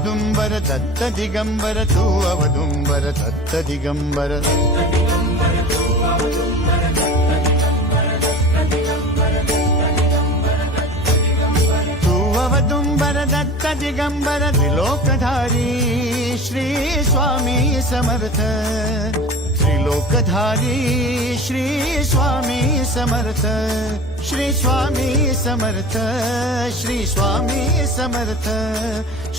अवदुंबर दत्त दिगंबर तू अवदुंबर दत्त दिगंबर तू दत्त दिगंबर त्रिलोकधारी श्री स्वामी समर्थ। त्रिलोकधारी श्री स्वामी समर्थ। श्री स्वामी समर्थ श्री स्वामी समर्थ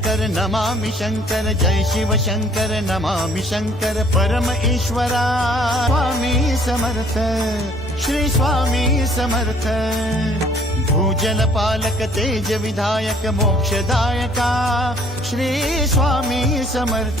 शंकर नमामि शंकर जय शिव शंकर नमामि शंकर परम ईश्वरा। स्वामी समर्थ श्री स्वामी समर्थ। भूजल पालक तेज विधायक मोक्षदायका। श्री स्वामी समर्थ।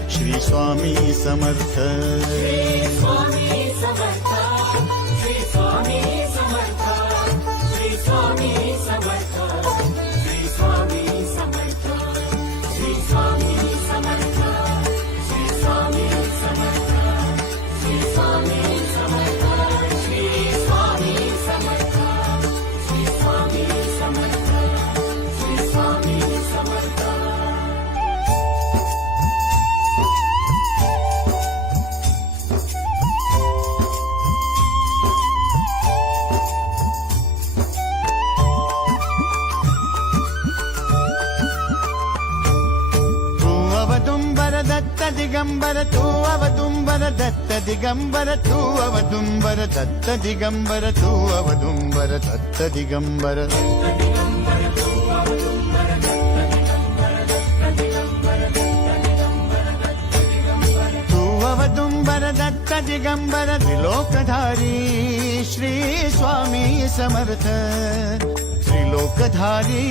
श्री स्वामी समर्थ. स्वामी समर्थ. దత్త దిగంబర తూవ దుంబర దత్త దిగంబర తూవ దుంబర దత్త దిగంబర. తూవ దుంబర దత్త దిగంబర త్రిలోకధారీ శ్రీ స్వామి సమర్థ. త్రిలోకధారీ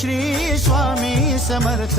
శ్రీ స్వామి సమర్థ.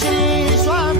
hechizo a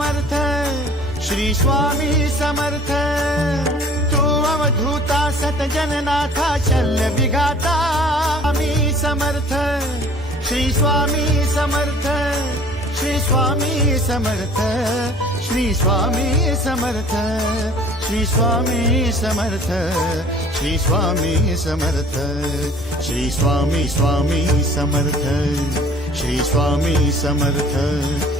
समर्थ श्री स्वामी समर्थ तू अवधूता सतजननाथा शल्य विघाता स्वामी समर्थ श्री स्वामी समर्थ श्री स्वामी समर्थ श्री स्वामी समर्थ श्री स्वामी समर्थ श्री स्वामी समर्थ श्री स्वामी स्वामी समर्थ श्री स्वामी समर्थ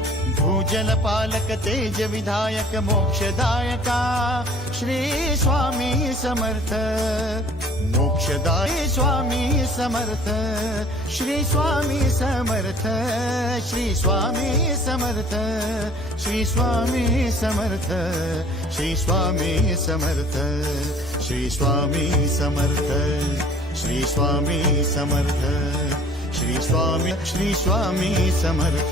भूजल पालक तेज विधायक मोक्षदायका श्री स्वामी समर्थ. मोक्षदाय स्वामी समर्थ श्री स्वामी समर्थ श्री स्वामी समर्थ श्री स्वामी समर्थ श्री स्वामी समर्थ श्री स्वामी समर्थ श्री स्वामी समर्थ श्री स्वामी श्री स्वामी समर्थ.